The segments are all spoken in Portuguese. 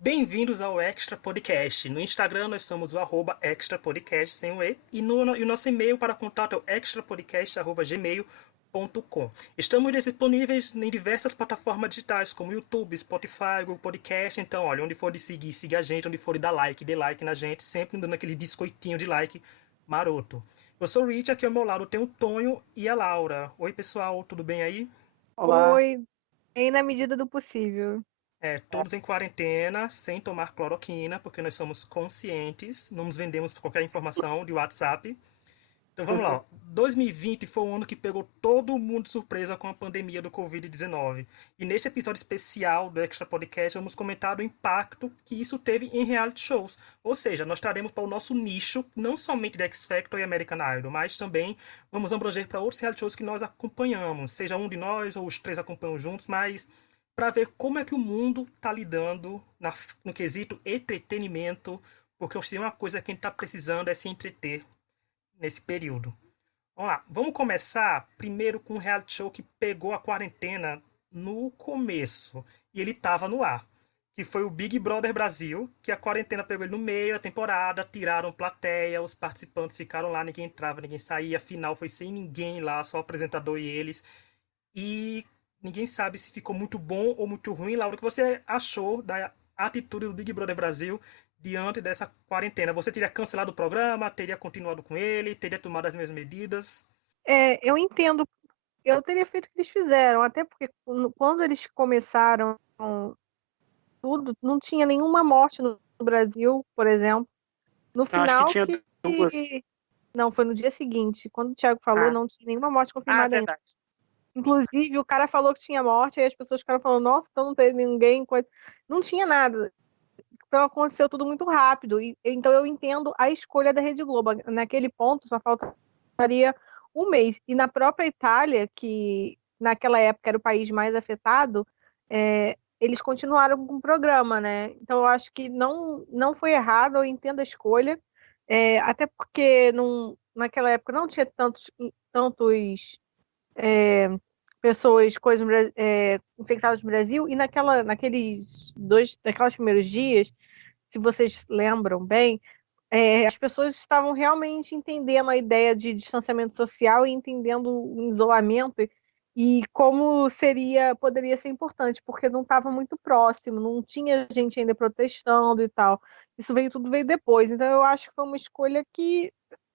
Bem-vindos ao Extra Podcast. No Instagram nós somos o Extra Podcast sem o E o nosso e-mail para contato é o extrapodcast@gmail.com. Estamos disponíveis em diversas plataformas digitais como YouTube, Spotify, Google Podcast. Então, olha, onde for de seguir, siga a gente. Onde for de dar like, dê like na gente. Sempre dando aquele biscoitinho de like maroto. Eu sou o Rich, aqui ao meu lado tem o Tonho e a Laura. Oi, pessoal, tudo bem aí? Olá. Oi, bem na medida do possível. Todos em quarentena, sem tomar cloroquina, porque nós somos conscientes, não nos vendemos por qualquer informação de WhatsApp. Então vamos lá. 2020 foi um ano que pegou todo mundo de surpresa com a pandemia do Covid-19. E neste episódio especial do Extra Podcast, vamos comentar o impacto que isso teve em reality shows. Ou seja, nós traremos para o nosso nicho, não somente de X Factor e American Idol, mas também vamos abranger para outros reality shows que nós acompanhamos. Seja um de nós ou os três acompanham juntos, mas para ver como é que o mundo está lidando no quesito entretenimento, porque se uma coisa que a gente está precisando é se entreter nesse período. Vamos lá, vamos começar primeiro com um reality show que pegou a quarentena no começo e ele estava no ar, que foi o Big Brother Brasil, que a quarentena pegou ele no meio da temporada, tiraram plateia, os participantes ficaram lá, ninguém entrava, ninguém saía, a final foi sem ninguém lá, só o apresentador e eles. E ninguém sabe se ficou muito bom ou muito ruim. Laura, o que você achou da atitude do Big Brother Brasil diante dessa quarentena? Você teria cancelado o programa, teria continuado com ele, teria tomado as mesmas medidas? Eu entendo, eu teria feito o que eles fizeram, até porque quando eles começaram tudo, não tinha nenhuma morte no Brasil, por exemplo. No Eu acho que final tinha que. duas. Não, foi no dia seguinte. Quando o Thiago falou, Ah, não tinha nenhuma morte ah, confirmada ainda. verdade. Inclusive, o cara falou que tinha morte, aí as pessoas ficaram falando, nossa, então não teve ninguém. Não tinha nada. Então aconteceu tudo muito rápido. Então eu entendo a escolha da Rede Globo. Naquele ponto, só faltaria um mês. E na própria Itália, que naquela época era o país mais afetado, eles continuaram com o programa, né? Então eu acho que não foi errado, eu entendo a escolha. Até porque naquela época não tinha tantos pessoas, infectadas no Brasil, e naqueles primeiros dias, se vocês lembram bem, as pessoas estavam realmente entendendo a ideia de distanciamento social e entendendo o isolamento e como poderia ser importante, porque não estava muito próximo, não tinha gente ainda protestando e tal. Tudo veio depois. Então eu acho que foi uma escolha que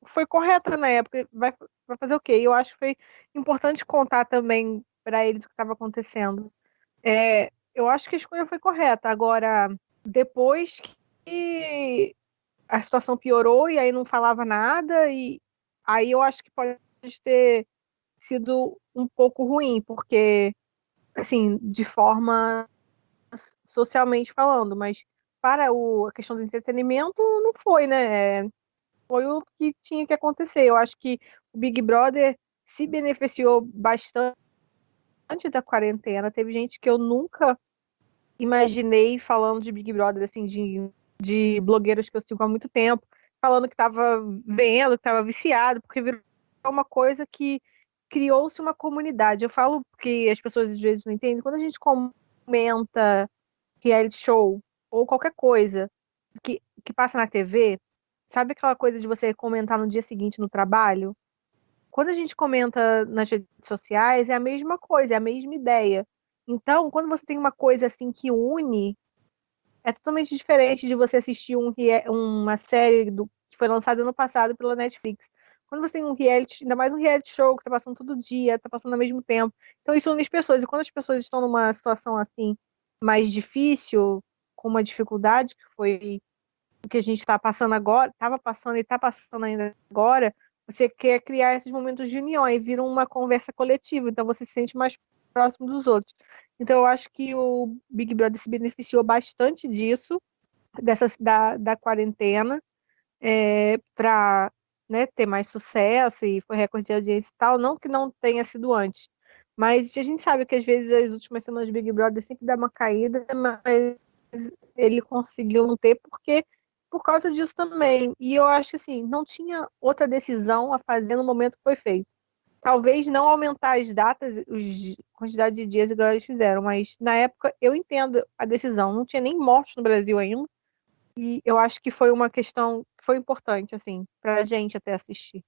foi correta na época. Vai fazer o quê? Eu acho que foi importante contar também para eles o que estava acontecendo. Eu acho que a escolha foi correta. Agora, depois que a situação piorou e aí não falava nada, e aí eu acho que pode ter sido um pouco ruim, porque, assim, de forma socialmente falando, mas para a questão do entretenimento não foi, né? Foi o que tinha que acontecer. Eu acho que o Big Brother se beneficiou bastante da quarentena. Teve gente que eu nunca imaginei falando de Big Brother, assim, de blogueiros que eu sigo há muito tempo, falando que estava vendo, que estava viciado, porque virou uma coisa que criou-se uma comunidade. Eu falo que as pessoas às vezes não entendem. Quando a gente comenta reality show ou qualquer coisa que passa na TV, sabe aquela coisa de você comentar no dia seguinte no trabalho? Quando a gente comenta nas redes sociais, é a mesma coisa, é a mesma ideia. Então, quando você tem uma coisa assim que une, é totalmente diferente de você assistir uma série que foi lançada ano passado pela Netflix. Quando você tem um reality, ainda mais um reality show que tá passando todo dia, tá passando ao mesmo tempo. Então isso une as pessoas. E quando as pessoas estão numa situação assim mais difícil, com uma dificuldade, que foi o que a gente está passando agora, estava passando e está passando ainda agora, você quer criar esses momentos de união e vira uma conversa coletiva, então você se sente mais próximo dos outros. Então eu acho que o Big Brother se beneficiou bastante disso, da quarentena, para, né, ter mais sucesso e foi recorde de audiência e tal, não que não tenha sido antes. Mas a gente sabe que às vezes as últimas semanas de Big Brother sempre dá uma caída, mas ele conseguiu manter por causa disso também. E eu acho que assim, não tinha outra decisão a fazer no momento que foi feito. talvez não aumentar as datas, a quantidade de dias igual eles fizeram, mas na época eu entendo a decisão. Não tinha nem morte no Brasil ainda. E eu acho que foi uma questão que foi importante, assim, pra gente até assistir.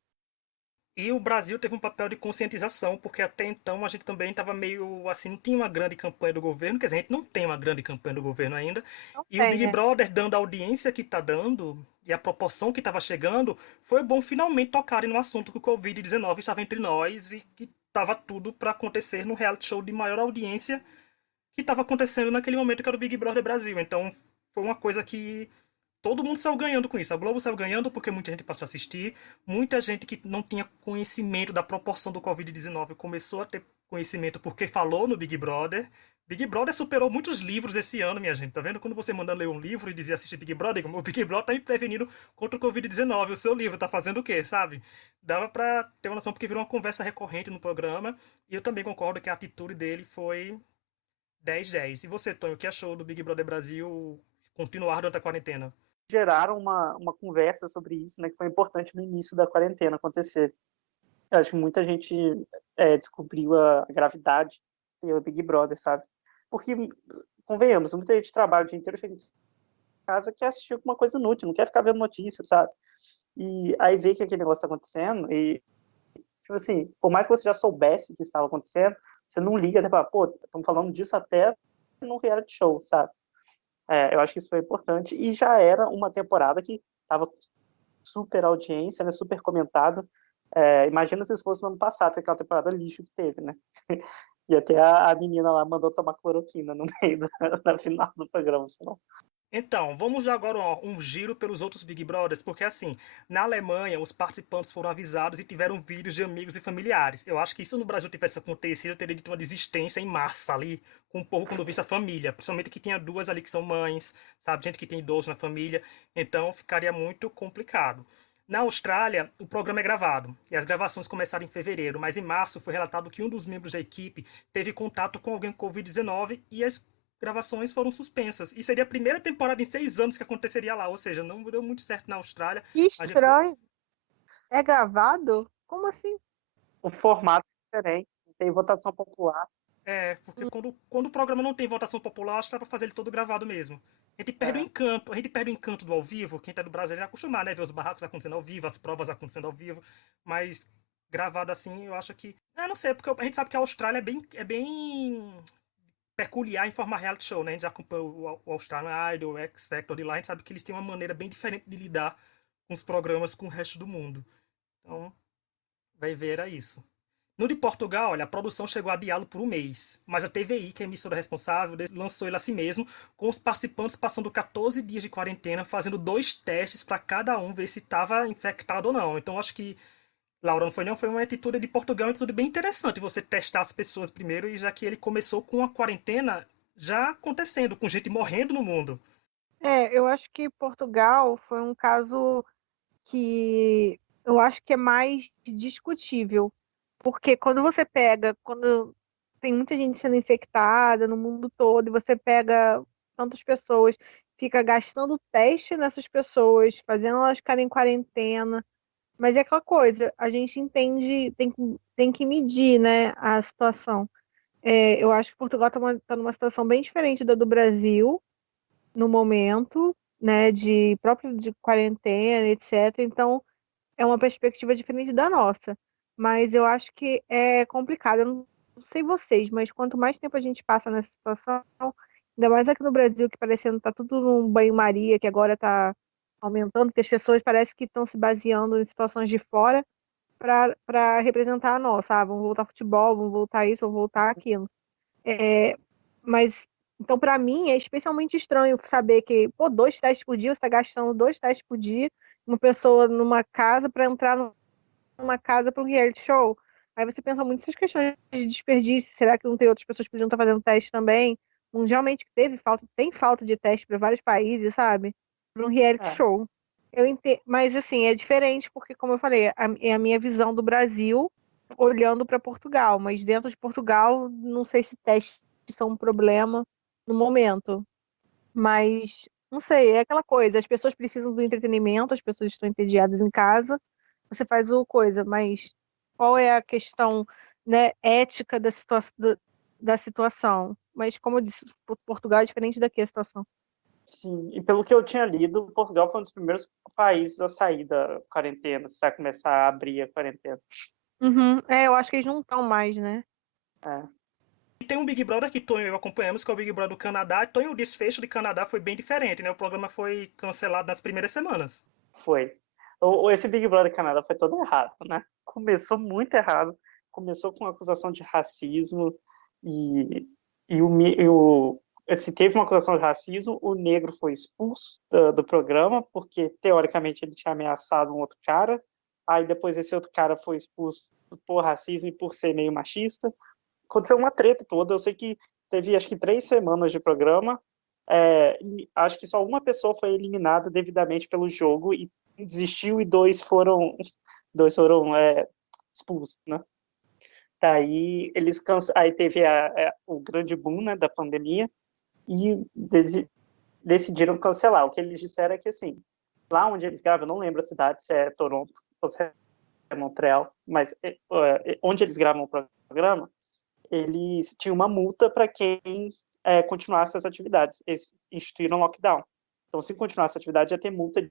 E o Brasil teve um papel de conscientização, porque até então a gente também estava meio assim, não tinha uma grande campanha do governo, quer dizer, a gente não tem uma grande campanha do governo ainda. Não E o tem, Big é. Brother, dando a audiência que está dando e a proporção que estava chegando, foi bom finalmente tocarem no assunto que o Covid-19 estava entre nós e que estava tudo para acontecer no reality show de maior audiência que estava acontecendo naquele momento que era o Big Brother Brasil. Então foi uma coisa que todo mundo saiu ganhando com isso. A Globo saiu ganhando porque muita gente passou a assistir, muita gente que não tinha conhecimento da proporção do Covid-19 começou a ter conhecimento porque falou no Big Brother. Big Brother superou muitos livros esse ano, minha gente. Tá vendo? Quando você manda ler um livro e dizia assistir Big Brother, o Big Brother tá me prevenindo contra o Covid-19. O seu livro tá fazendo o quê, sabe? Dava pra ter uma noção porque virou uma conversa recorrente no programa. E eu também concordo que a atitude dele foi 10/10. E você, Tonho, o que achou do Big Brother Brasil continuar durante a quarentena? Geraram uma conversa sobre isso, né, que foi importante no início da quarentena acontecer. Eu acho que muita gente descobriu a gravidade pelo Big Brother, sabe? Porque, convenhamos, muita gente trabalha o dia inteiro, chega em casa, quer assistir alguma coisa inútil, não quer ficar vendo notícias, sabe? E aí vê que aquele negócio está acontecendo e, tipo assim, por mais que você já soubesse que estava acontecendo, você não liga até falar, pô, estão falando disso até no reality show, sabe? Eu acho que isso foi importante. E já era uma temporada que estava super audiência, né, super comentada. Imagina se fosse no ano passado, aquela temporada lixo que teve, né? E até a menina lá mandou tomar cloroquina no meio da final do programa, sei lá. Então, vamos dar agora um giro pelos outros Big Brothers, porque assim, na Alemanha, os participantes foram avisados e tiveram vídeos de amigos e familiares. Eu acho que isso no Brasil tivesse acontecido, eu teria dito uma desistência em massa ali, com o povo quando visse a família. Principalmente que tinha duas ali que são mães, sabe? Gente que tem idoso na família. Então ficaria muito complicado. Na Austrália, o programa é gravado e as gravações começaram em fevereiro, mas em março foi relatado que um dos membros da equipe teve contato com alguém com Covid-19 e as gravações foram suspensas. E seria a primeira temporada em 6 anos que aconteceria lá, ou seja, não deu muito certo na Austrália. Que A gente... estranho. É gravado? Como assim? O formato é diferente, tem votação popular. Porque quando o programa não tem votação popular, acho que dá pra fazer ele todo gravado mesmo. A gente perde o É, encanto, a gente perde o encanto do ao vivo. Quem tá do Brasil é acostumar, né? Ver os barracos acontecendo ao vivo, as provas acontecendo ao vivo. Mas gravado assim, eu acho que. Eu não sei, porque a gente sabe que a Austrália é bem peculiar em formar reality show, né? A gente já acompanhou o Australian Idol, o X Factor de lá, a gente sabe que eles têm uma maneira bem diferente de lidar com os programas com o resto do mundo. Então, vai ver, era isso. No de Portugal, olha, a produção chegou a adiá-lo por um mês, mas a TVI, que é a emissora responsável, lançou ele a si mesmo, com os participantes passando 14 dias de quarentena, fazendo 2 testes para cada um ver se estava infectado ou não. Então, acho que, Laura, não foi uma atitude de Portugal, uma atitude bem interessante você testar as pessoas primeiro, e já que ele começou com a quarentena já acontecendo, com gente morrendo no mundo. Eu acho que Portugal foi um caso que eu acho que é mais discutível, porque quando tem muita gente sendo infectada no mundo todo, e você pega tantas pessoas, fica gastando teste nessas pessoas, fazendo elas ficarem em quarentena, mas é aquela coisa, a gente entende, tem que medir, né, a situação. Eu acho que Portugal está numa situação bem diferente da do Brasil, no momento, né, de próprio de quarentena, etc. Então, é uma perspectiva diferente da nossa. Mas eu acho que é complicado. Eu não sei vocês, mas quanto mais tempo a gente passa nessa situação, ainda mais aqui no Brasil, que parecendo tá tudo num banho-maria, que agora está aumentando, porque as pessoas parecem que estão se baseando em situações de fora para representar a nossa. Vamos voltar ao futebol, vamos voltar isso, vamos voltar aquilo. É, mas, então, para mim, é especialmente estranho saber que, pô, 2 testes por dia, você está gastando 2 testes por dia, uma pessoa numa casa para entrar numa casa para um reality show. Aí você pensa muito nessas questões de desperdício. Será que não tem outras pessoas que podiam estar fazendo teste também? Mundialmente tem falta de teste para vários países, sabe? Para um reality é, show. Eu entendo, mas assim, é diferente porque, como eu falei, é a minha visão do Brasil olhando para Portugal, mas dentro de Portugal, não sei se testes são um problema no momento. Mas, não sei, é aquela coisa, as pessoas precisam do entretenimento, as pessoas estão entediadas em casa, você faz o coisa, mas qual é a questão, né, ética da situação. Mas, como eu disse, Portugal é diferente daqui a situação. Sim, e pelo que eu tinha lido, Portugal foi um dos primeiros países a sair da quarentena, se vai começar a abrir a quarentena. Uhum. É, eu acho que eles não estão mais, né? É, E tem um Big Brother que Tonho e eu acompanhamos, que é o Big Brother do Canadá. Tonho, o desfecho de Canadá foi bem diferente, né? O programa foi cancelado nas primeiras semanas. foi. Esse Big Brother Canadá foi todo errado, né? Começou muito errado. Começou com acusação de racismo e, se teve uma acusação de racismo, o negro foi expulso do programa porque, teoricamente, ele tinha ameaçado um outro cara. Aí depois esse outro cara foi expulso por racismo e por ser meio machista. Aconteceu uma treta toda. Eu sei que teve, acho que 3 semanas de programa. Acho que só uma pessoa foi eliminada devidamente pelo jogo e desistiu e dois foram expulsos, né? Daí aí teve o grande boom, né, da pandemia e decidiram cancelar. O que eles disseram é que assim, lá onde eles gravam, eu não lembro a cidade, se é Toronto ou se é Montreal, mas onde eles gravam o programa, eles tinham uma multa para quem continuasse as atividades. Eles instituíram lockdown. Então, se continuasse a atividade, ia ter multa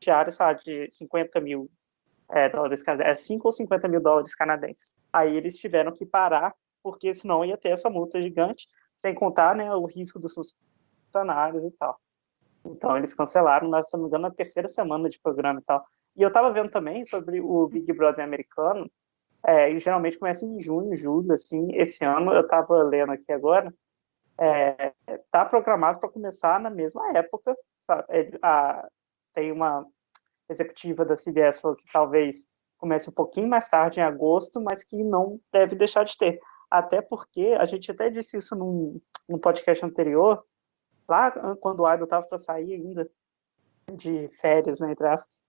diária, sabe, de 50 mil dólares canadenses, 5 ou 50 mil dólares canadenses. Aí eles tiveram que parar, porque senão ia ter essa multa gigante, sem contar, né, o risco dos funcionários e tal. Então, eles cancelaram, se não me engano, na terceira semana de programa e tal. E eu estava vendo também sobre o Big Brother americano, e geralmente começa em junho, julho, assim. Esse ano, eu estava lendo aqui agora, tá programado para começar na mesma época, sabe? Tem uma executiva da CBS falou que talvez comece um pouquinho mais tarde, em agosto, mas que não deve deixar de ter. Até porque, a gente até disse isso num podcast anterior, lá quando o Idol estava para sair ainda, de férias, né, entre aspas,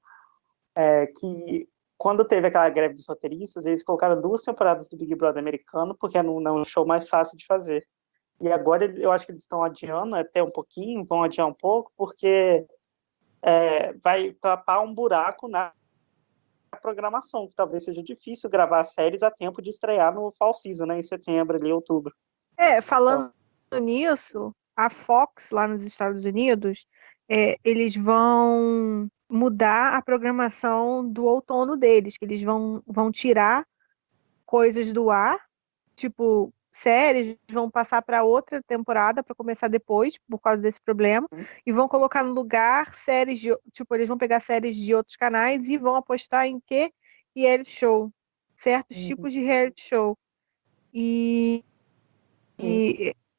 que quando teve aquela greve dos roteiristas, eles colocaram 2 temporadas do Big Brother americano, porque é um show mais fácil de fazer. E agora eu acho que eles estão adiando até um pouquinho, vão adiar um pouco, porque vai tapar um buraco na programação, que talvez seja difícil gravar séries a tempo de estrear no Fall Season, né, em setembro, ali, outubro. Falando Então, nisso, a Fox, lá nos Estados Unidos, eles vão mudar a programação do outono deles, que eles vão tirar coisas do ar, tipo, séries vão passar para outra temporada para começar depois, por causa desse problema, e vão colocar no lugar séries tipo, eles vão pegar séries de outros canais e vão apostar em quê? Reality show, certos tipos de reality show. E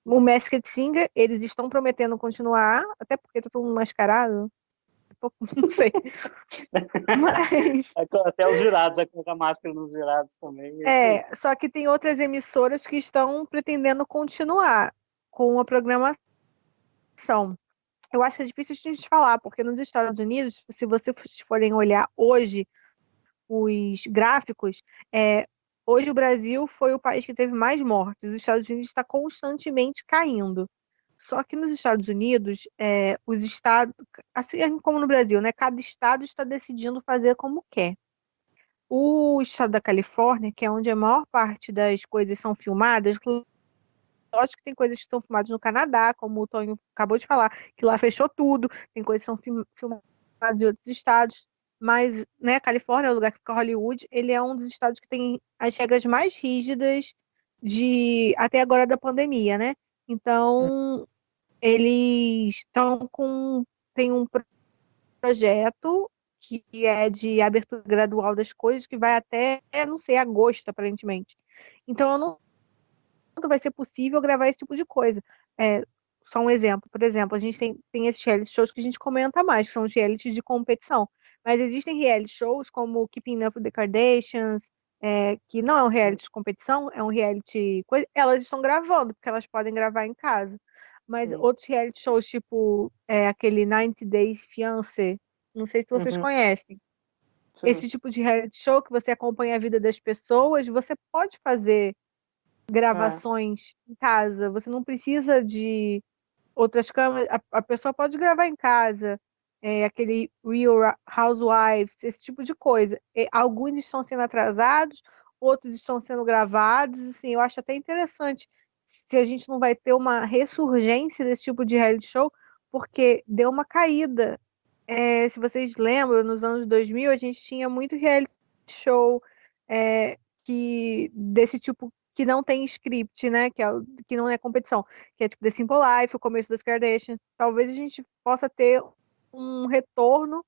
o Masked Singer, eles estão prometendo continuar, até porque tá todo mundo mascarado, não sei. Mas até os jurados, vai colocar máscara nos jurados também. só que tem outras emissoras que estão pretendendo continuar com a programação. Eu acho que é difícil de gente falar, porque nos Estados Unidos, se vocês forem olhar hoje os gráficos, hoje o Brasil foi o país que teve mais mortes. Os Estados Unidos está constantemente caindo. Só que nos Estados Unidos, os estados, assim como no Brasil, né, cada estado está decidindo fazer como quer. O estado da Califórnia, que é onde a maior parte das coisas são filmadas, lógico que tem coisas que são filmadas no Canadá, como o Tonho acabou de falar, que lá fechou tudo, tem coisas que são filmadas em outros estados, mas, né, a Califórnia é o lugar que fica Hollywood, ele é um dos estados que tem as regras mais rígidas até agora da pandemia, né? Então, eles estão tem um projeto que é de abertura gradual das coisas, que vai até, não sei, agosto, aparentemente. Então, eu não vai ser possível gravar esse tipo de coisa. Só um exemplo, por exemplo, a gente tem esses reality shows que a gente comenta mais, que são os realities de competição. Mas existem reality shows como Keeping Up with the Kardashians, que não é um reality de competição, é um reality. Elas estão gravando, porque elas podem gravar em casa. Mas outros reality shows, tipo aquele 90 Day Fiancé, não sei se vocês Uhum, conhecem. sim, Esse tipo de reality show que você acompanha a vida das pessoas, você pode fazer gravações em casa. Você não precisa de outras câmeras. A pessoa pode gravar em casa. Aquele Real Housewives, esse tipo de coisa. Alguns estão sendo atrasados, outros estão sendo gravados. Assim, eu acho até interessante se a gente não vai ter uma ressurgência desse tipo de reality show, porque deu uma caída. Se vocês lembram, nos anos 2000 a gente tinha muito reality show é, desse tipo que não tem script, né? Que não é competição, que é tipo The Simple Life, o começo das Kardashians. Talvez a gente possa ter um retorno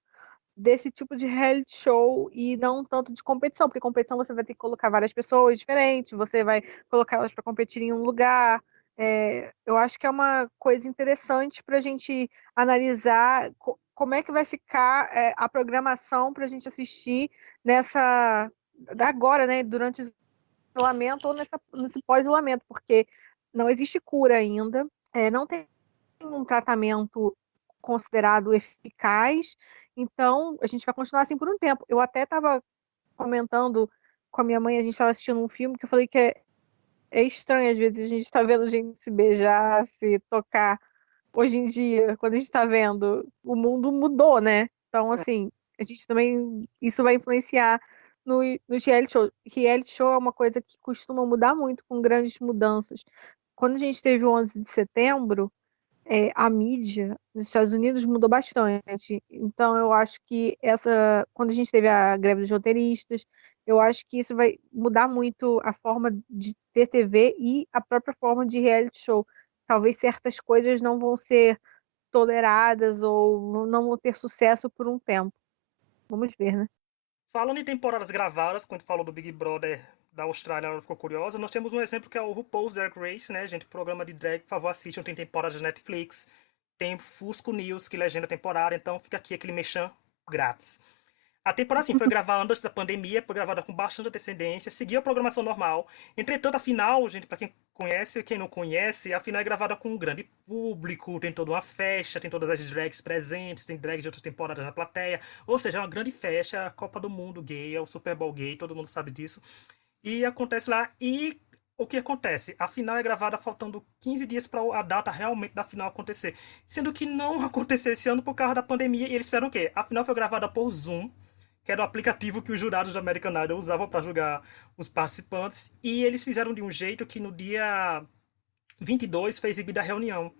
desse tipo de reality show e não tanto de competição, porque competição você vai ter que colocar várias pessoas diferentes, você vai colocar elas para competir em um lugar. Eu acho que é uma coisa interessante para a gente analisar como é que vai ficar a programação para a gente assistir nessa agora, né, durante o isolamento ou nesse pós-isolamento, porque não existe cura ainda, não tem um tratamento considerado eficaz, então a gente vai continuar assim por um tempo. Eu até estava comentando com a minha mãe, a gente estava assistindo um filme que eu falei que é estranho, às vezes a gente está vendo gente se beijar, se tocar. Hoje em dia, quando a gente está vendo, o mundo mudou, né? Então, assim, a gente também, isso vai influenciar nos reality shows. Reality show é uma coisa que costuma mudar muito com grandes mudanças. Quando a gente teve o 11 de setembro, a mídia nos Estados Unidos mudou bastante. Então, eu acho que quando a gente teve a greve dos roteiristas, eu acho que isso vai mudar muito a forma de ter TV e a própria forma de reality show. Talvez certas coisas não vão ser toleradas ou não vão ter sucesso por um tempo. Vamos ver, né? Falando em temporadas gravadas, quando falou do Big Brother da Austrália, ela ficou curiosa. Nós temos um exemplo que é o RuPaul's Drag Race, né, gente? Programa de drag, por favor, assistam. Tem temporadas de Netflix. Tem Fusco News, que legenda a temporada. Então fica aqui aquele mexão grátis. A temporada, assim, foi gravada antes da pandemia, foi gravada com bastante antecedência, seguiu a programação normal. Entretanto, a final, gente, pra quem conhece e quem não conhece, a final é gravada com um grande público, tem toda uma festa, tem todas as drags presentes, tem drags de outras temporadas na plateia. Ou seja, é uma grande festa, é a Copa do Mundo gay, é o Super Bowl gay, todo mundo sabe disso. E acontece lá, e o que acontece? A final é gravada faltando 15 dias para a data realmente da final acontecer. Sendo que não aconteceu esse ano por causa da pandemia, e eles fizeram o quê? A final foi gravada por Zoom, que era o aplicativo que os jurados do American Idol usavam para julgar os participantes, e eles fizeram de um jeito que no dia 22 foi exibida a reunião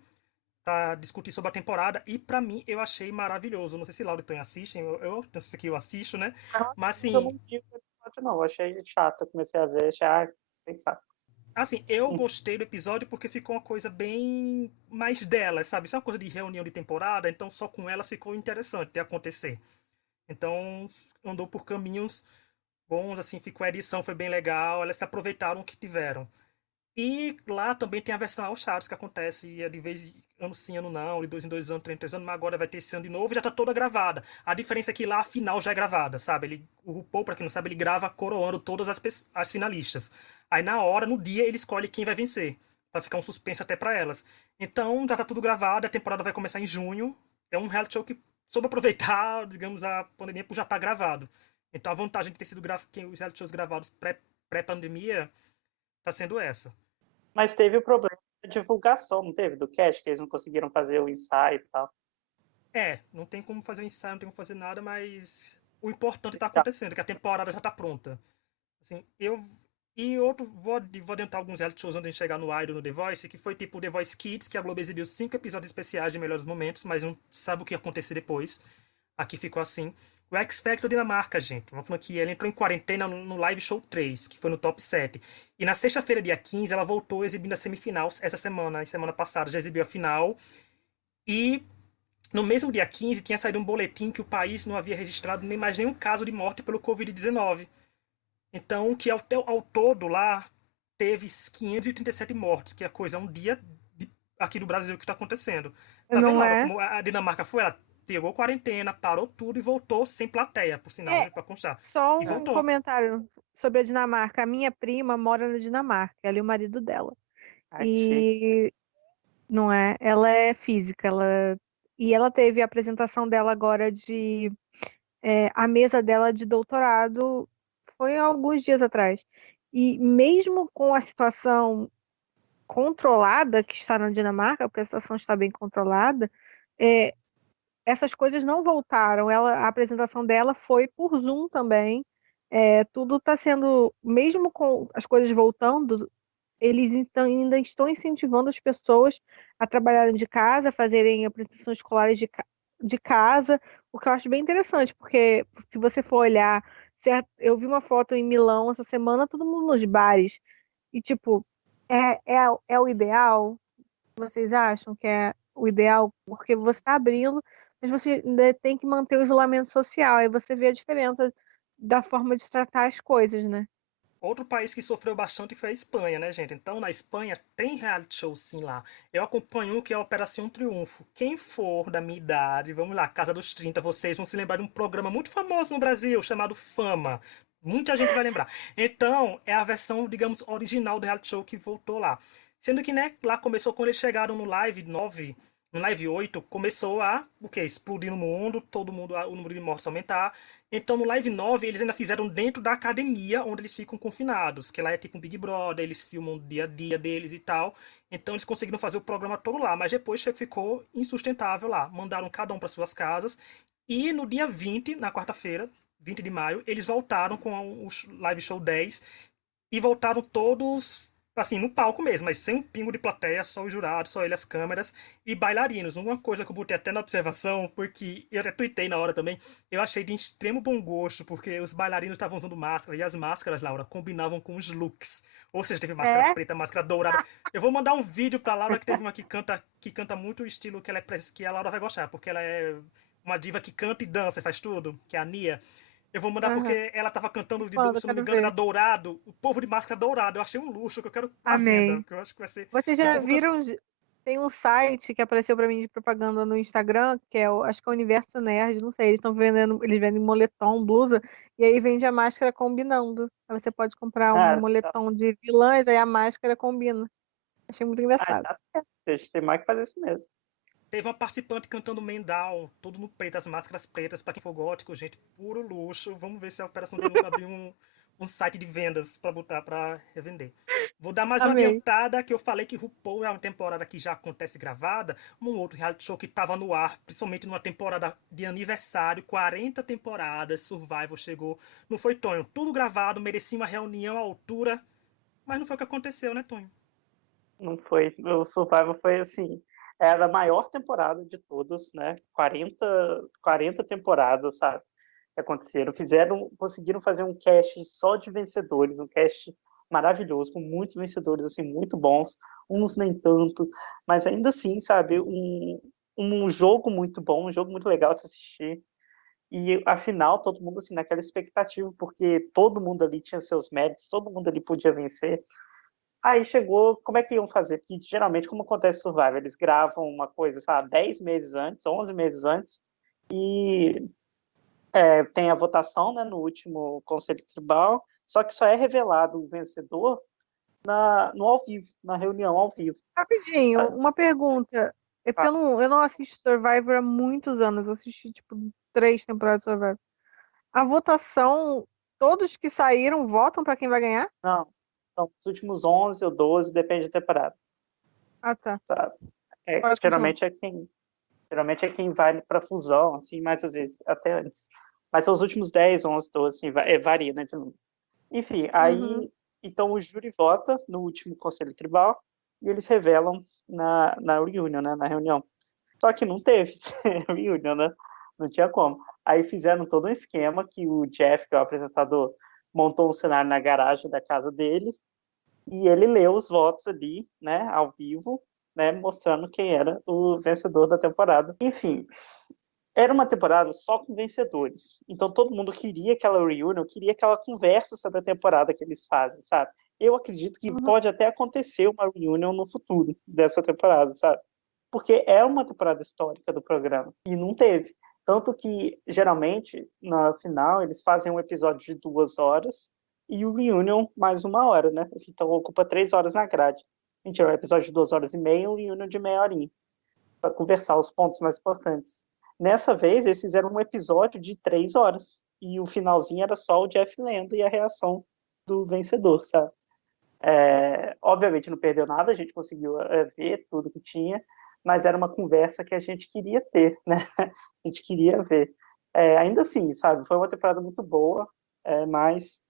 para discutir sobre a temporada, e para mim eu achei maravilhoso. Não sei se Laura e Tonho assistem, não sei se eu assisto, né? Mas Mas eu assim, não vi o episódio, não. Eu achei chato. Eu comecei a ver, achei, sem saco. eu gostei do episódio porque ficou uma coisa bem mais dela, sabe? Isso é uma coisa de reunião de temporada, então só com ela ficou interessante de acontecer. Então andou por caminhos bons, assim, ficou a edição, foi bem legal, elas se aproveitaram o que tiveram. E lá também tem a versão All Stars que acontece de vez em ano sim, ano não, de 2 em 2 anos, 3 em 3 anos, mas agora vai ter esse ano de novo e já tá toda gravada. A diferença é que lá a final já é gravada, sabe? O RuPaul, pra quem não sabe, ele grava coroando todas as finalistas. Aí na hora, no dia, ele escolhe quem vai vencer, pra ficar um suspense até pra elas. Então já tá tudo gravado, a temporada vai começar em junho. É um reality show que soube aproveitar, digamos, a pandemia por já estar gravado. Então a vantagem de ter sido os reality shows gravados pré-pandemia tá sendo essa. Mas teve o problema da divulgação, não teve? Do cast, que eles não conseguiram fazer o ensaio e tal. Não tem como fazer um ensaio, não tem como fazer nada, mas o importante está Tá. acontecendo, que a temporada já está pronta. Assim, e outro, vou adiantar alguns reality shows antes de chegar no Idol, no The Voice, que foi tipo The Voice Kids, que a Globo exibiu 5 episódios especiais de melhores momentos, mas não sabe o que ia acontecer depois. Aqui ficou assim. O X Factor Dinamarca, gente. Vamos falando que ela entrou em quarentena no Live Show 3, que foi no top 7. E na sexta-feira, dia 15, ela voltou exibindo a semifinal essa semana. E semana passada já exibiu a final. E no mesmo dia 15, tinha saído um boletim que o país não havia registrado nem mais nenhum caso de morte pelo Covid-19. Então, que ao todo lá teve 537 mortes, que é coisa, é um dia aqui do Brasil que está acontecendo. Tá vendo, Não Laura, é? como a Dinamarca foi? Ela pegou quarentena, parou tudo e voltou sem plateia, por sinal, É, para constar. só E um voltou. comentário sobre a Dinamarca. A minha prima mora na Dinamarca, ela e o marido dela. Ai, que chique. E não é, ela é física, e ela teve a apresentação dela agora a mesa dela de doutorado foi há alguns dias atrás. E mesmo com a situação controlada que está na Dinamarca, porque a situação está bem controlada, é, essas coisas não voltaram. A apresentação dela foi por Zoom também. tudo está sendo, mesmo com as coisas voltando, eles ainda estão incentivando as pessoas a trabalharem de casa, a fazerem apresentações escolares de casa, o que eu acho bem interessante, porque se você for olhar, eu vi uma foto em Milão essa semana, todo mundo nos bares, e tipo, é o ideal? Vocês acham que é o ideal? Porque você está abrindo, mas você ainda tem que manter o isolamento social, aí você vê a diferença da forma de tratar as coisas, né? Outro país que sofreu bastante foi a Espanha, né, gente? Então, na Espanha tem reality show sim lá. Eu acompanho um que é a Operação Triunfo. Quem for da minha idade, vamos lá, Casa dos 30, vocês vão se lembrar de um programa muito famoso no Brasil chamado Fama. Muita gente vai lembrar. Então, é a versão, digamos, original do reality show que voltou lá. Sendo que, né, lá começou quando eles chegaram no Live 9, no Live 8, começou a, o quê? Explodir no mundo, todo mundo, o número de mortes aumentar. Então no Live 9 eles ainda fizeram dentro da academia onde eles ficam confinados, que lá é tipo um Big Brother, eles filmam o dia a dia deles e tal. Então eles conseguiram fazer o programa todo lá, mas depois ficou insustentável lá. Mandaram cada um para suas casas e no dia 20, na quarta-feira, 20 de maio, eles voltaram com o Live Show 10 e voltaram todos assim, no palco mesmo, mas sem um pingo de plateia, só os jurados, só ele, as câmeras e bailarinos. Uma coisa que eu botei até na observação foi que, eu até tuitei na hora também, eu achei de extremo bom gosto, porque os bailarinos estavam usando máscara, e as máscaras, Laura, combinavam com os looks. Ou seja, teve máscara É? preta, máscara dourada. Eu vou mandar um vídeo pra Laura, que teve uma que canta muito o estilo que, que a Laura vai gostar, porque ela é uma diva que canta e dança e faz tudo, que é a Nia. Eu vou mandar Aham. porque ela tava cantando, Manda, se eu não me quero engano, era ver. dourado. O povo de máscara dourado. Eu achei um luxo que eu quero à venda. Amei. Que eu acho que vai ser. Vocês E o já povo canta. viram? Tem um site que apareceu para mim de propaganda no Instagram, que é acho que é o Universo Nerd, não sei, eles estão vendendo, eles vendem moletom, blusa, e aí vende a máscara combinando. Aí você pode comprar um Cara, moletom de vilãs, aí a máscara combina. Achei muito engraçado. tá certo. A gente tem mais que fazer isso mesmo. Teve uma participante cantando Mendal, todo no preto, as máscaras pretas, pra quem for gótico, gente, puro luxo. Vamos ver se a Operação Triunfo abrir um site de vendas pra botar pra revender. Vou dar mais uma Amei. adiantada, que eu falei que RuPaul é uma temporada que já acontece gravada, um outro reality show que tava no ar, principalmente numa temporada de aniversário, 40 temporadas, Survival chegou. Não foi, Tonho? Tudo gravado, merecia uma reunião à altura, mas não foi o que aconteceu, né, Tonho? Não foi. O Survival foi assim. Era a maior temporada de todas, né? 40 temporadas, sabe? Que aconteceram. Conseguiram fazer um cast só de vencedores, um cast maravilhoso, com muitos vencedores, assim, muito bons, uns nem tanto, mas ainda assim, sabe? Um jogo muito bom, um jogo muito legal de se assistir. E afinal, todo mundo assim naquela expectativa, porque todo mundo ali tinha seus méritos, todo mundo ali podia vencer. Aí chegou, como é que iam fazer? Porque geralmente, como acontece no Survivor, eles gravam uma coisa, sabe, 10 meses antes, 11 meses antes, e tem a votação, né, no último Conselho Tribal, só que só é revelado o vencedor no ao vivo, na reunião ao vivo. Rapidinho, Ah, uma pergunta. É porque ah, eu não assisto Survivor há muitos anos. Eu assisti, tipo, 3 temporadas de Survivor. A votação, todos que saíram votam para quem vai ganhar? não, são os últimos 11 ou 12, depende da temporada, Ah, tá. sabe? É, Pode continuar. geralmente é quem vai para fusão, assim, mas às vezes até antes. Mas são os últimos 10, 11, 12, assim, varia, né, de número. Enfim, Uhum. aí então o júri vota no último conselho tribal e eles revelam na reunião, né, na reunião. Só que não teve reunião, né? Não tinha como. Aí fizeram todo um esquema que o Jeff, que é o apresentador, montou um cenário na garagem da casa dele e ele leu os votos ali, né, ao vivo, né, mostrando quem era o vencedor da temporada. Enfim, era uma temporada só com vencedores. Então todo mundo queria aquela reunião, queria aquela conversa sobre a temporada que eles fazem, sabe? Eu acredito que Uhum. pode até acontecer uma reunião no futuro dessa temporada, sabe? Porque é uma temporada histórica do programa e não teve. Tanto que, geralmente, na final, eles fazem um episódio de 2 horas e o reunion mais 1 hora, né? Assim, então ocupa 3 horas na grade. Mentira, um episódio de 2 horas e meia e um reunion de meia horinha para conversar os pontos mais importantes. Nessa vez, eles fizeram um episódio de 3 horas. E o finalzinho era só o Jeff lendo e a reação do vencedor, sabe? Obviamente não perdeu nada, a gente conseguiu ver tudo que tinha, mas era uma conversa que a gente queria ter, né? A gente queria ver. Ainda assim, sabe? Foi uma temporada muito boa. mas